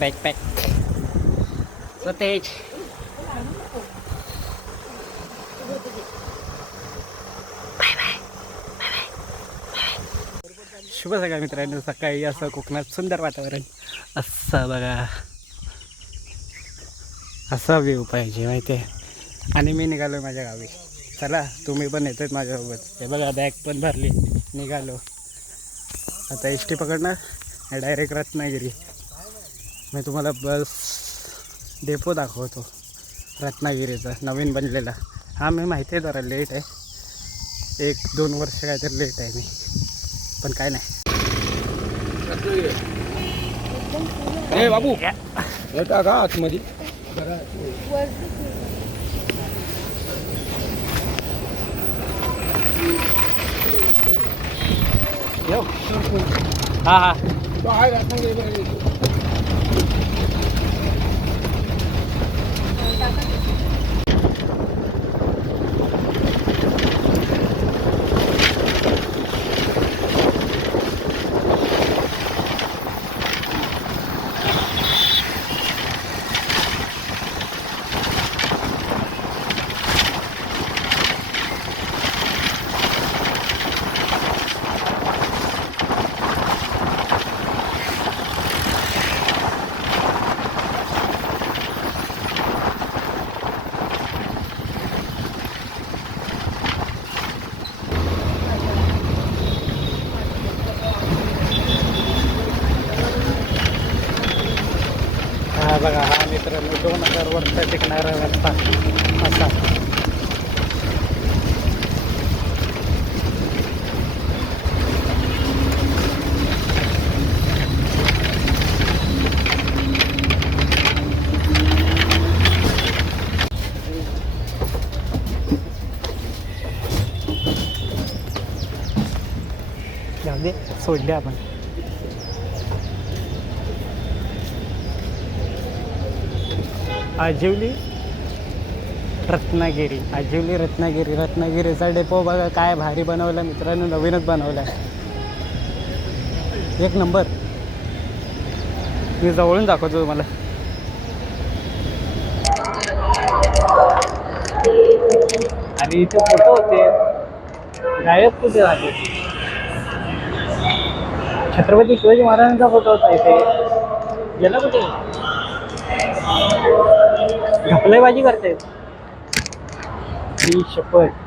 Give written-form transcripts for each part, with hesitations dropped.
Backpack सतेज. शुभ सकाळ मित्रांनो. सकाळी असं कोकणात सुंदर वातावरण असं बघा, असा व्ह्यू पाहिजे माहिती आहे. आणि मी निघालो माझ्या गावी. चला तुम्ही पण येतात माझ्यासोबत. हे बघा बॅग पण भरली, निघालो. आता एस टी पकडणार डायरेक्ट रत्नागिरी. मी तुम्हाला बस डेपो दाखवतो रत्नागिरीचा, नवीन बनलेला. हा मी माहिती आहे जरा लेट आहे, 1-2 वर्ष काहीतरी लेट आहे मी, पण काय नाही. ए बाबू येता का आतमध्ये? येऊ. हां हां. हा बघा, हा मित्रांनो 2000 वर्ष टिकणारा रस्ता असा. जाऊ दे, सोडले आपण. आजिवली रत्नागिरी, आजिवली रत्नागिरी. रत्नागिरीचा डेपो बघा काय भारी बनवला मित्रांनो, नवीनच बनवला, एक नंबर. मी जवळून दाखवतो तुम्हाला. आणि इथे फोटो होते, गायब कुठे झाले? छत्रपती शिवाजी महाराजांचा फोटो होता इथे, गेला कुठे? घपलेबाजी करते ही शपथ.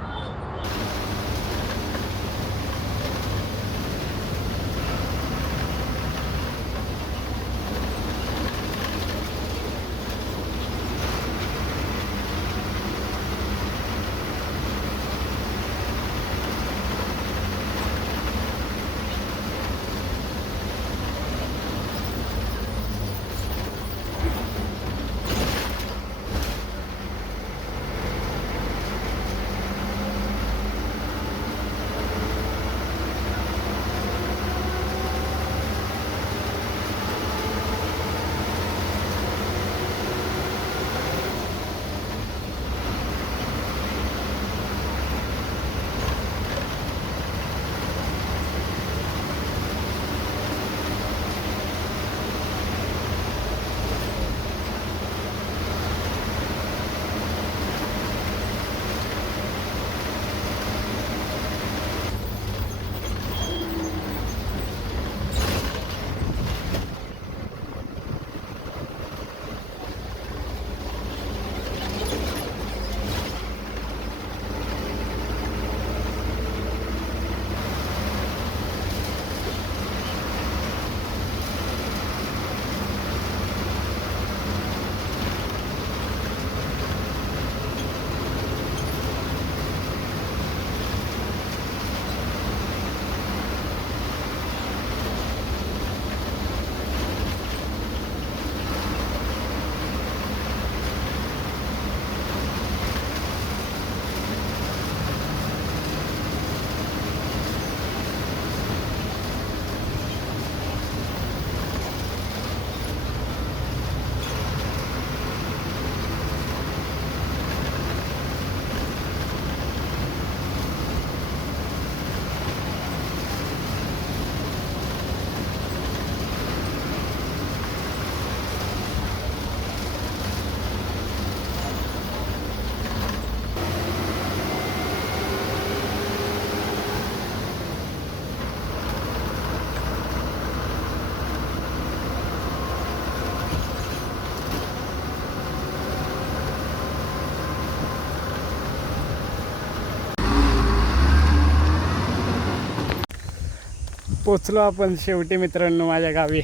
पोचलो आपण शेवटी मित्रांनो माझ्या गावी.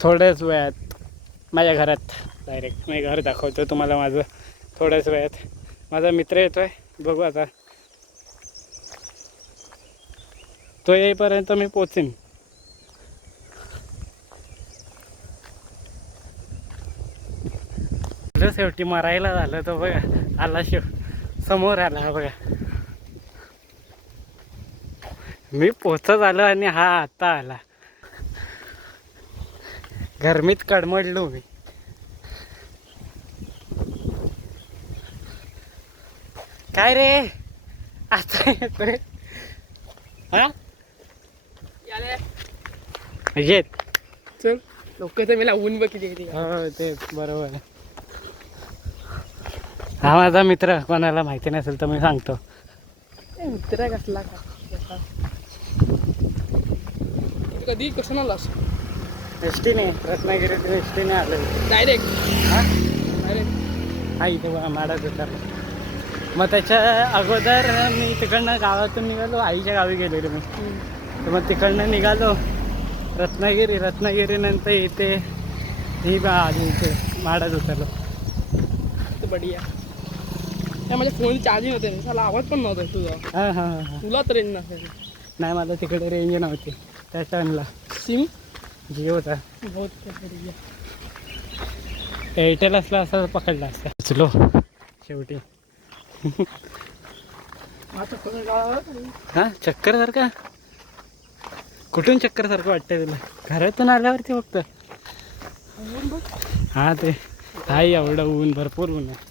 थोड्याच वेळात माझ्या घरात डायरेक्ट मी घर दाखवतो तुम्हाला माझं. थोड्याच वेळात माझा मित्र येतो आहे, बघू आता. तो येईपर्यंत मी पोचेन. शेवटी मरायला झालं तो बघा, आला समोर आला हा बघा. मी पोचत आलो आणि हा आता आला. गरमीत कडमडलो मी. काय रे आता येतोय हा येत चल लोक तर मला ऊन बघ किती किती. हो तेच बरोबर आहे. हा माझा मित्र, कोणाला माहिती नसेल तर मी सांगतो. मित्र कसला का कधी कसं आलास? एस टीने, रत्नागिरीतून एस टीने आलं डायरेक्ट. हा डायरेक्ट हा इथे बघा माडाच उतरला. मग त्याच्या अगोदर मी तिकडनं गावातून निघालो, आईच्या गावी गेलेलो मी. तर मग तिकडनं निघालो रत्नागिरीनंतर इथे ही बा आधी इथे माडाच उतरलो. तर बढिया. त्या माझ्या फोन चार्जिंग होते ना, त्याला आवाज पण नव्हता तुझा. हां हां हां तुला तर रेंज नसेल. नाही मला तिकडे रेंज नव्हती त्याच्या आणला. सिम जिओचा. बहुत बढिया. एअरटेल असला असं पकडला असता. चलो शेवटी. आता कोण गावात हां चक्करसारखा. कुठून चक्करसारखं वाटतंय तुला? घरातून आल्यावरती फक्त. ऊन बघ. हां ते हाय एवढं ऊन, भरपूर ऊन आहे.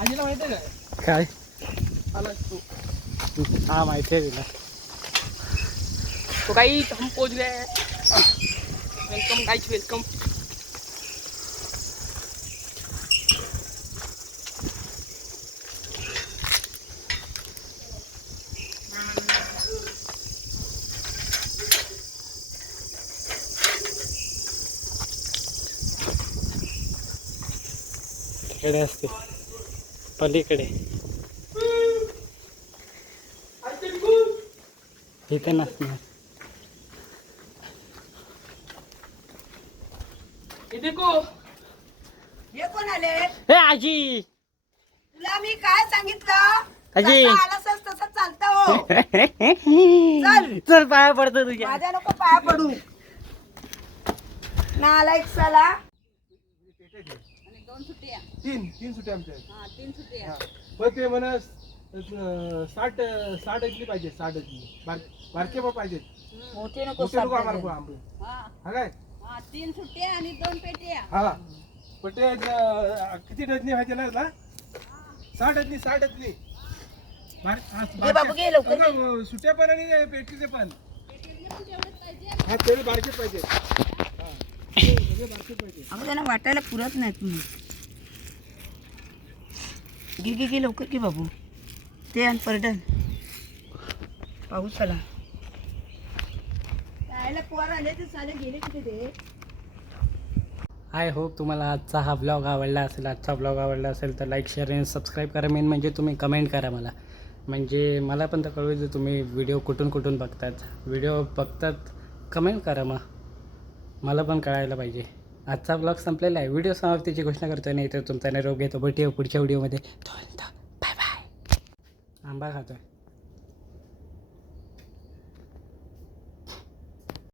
आजीला माहिती आहे काय? आला तू. हां माहिती आहे तुला. तो काही हम पोच गए. Welcome guys, welcome. तिकडे असते पलीकडे, इथे नसणार. देखो हे कोण आले? हे आजी, तुला मी काय सांगितलं? आजी. जसं आलासच तसं चालतं हो. चल. चल पाया पडतो तुझ्या. माझ्या नको पाया पडू. नालायक साला. तीन सुट्या आमच्या. 3 सुट्ट्या. पण ते म्हणा 60 इडली पाहिजे. 60 इडली बारके पण पाहिजेत. मोठे नको मोठे नको आम्हाला सारखे. आंबे. हा. हा काय? 3 सुट्ट्या आणि 2 पेट्या. हा पण ते किती डझनी व्हायचे ना तुला? 60 डझनी. 60 डझनी. घे बाबू, घे लवकर घे. सुट्या पण आणि पेटीचे पण. हा तेवढे बारके पाहिजे. अगं त्यांना वाटायला पुरत नाही तुम्ही. घे लवकर घे बाबू. ते आणि परडन पाऊस आला. यायला पोर आले ते साले गेले कुठे ते? आय होप तुम्हाला आजचा हा ब्लॉग आवडला असेल. आजचा ब्लॉग आवडला असेल तर लाईक, शेअर आणि सबस्क्राईब करा. मेन म्हणजे तुम्ही कमेंट करा मला, म्हणजे मला पण तर कळू दे तुम्ही व्हिडिओ कुठून बघतात. व्हिडिओ बघतात कमेंट करा, मग मला पण कळायला पाहिजे. आजचा ब्लॉग संपलेला आहे. व्हिडिओ समाप्तीची घोषणा करतो, नाही तर तुमचा निरोप घेतो. भेटूया पुढच्या व्हिडिओमध्ये. Bye bye. आंबा खातोय.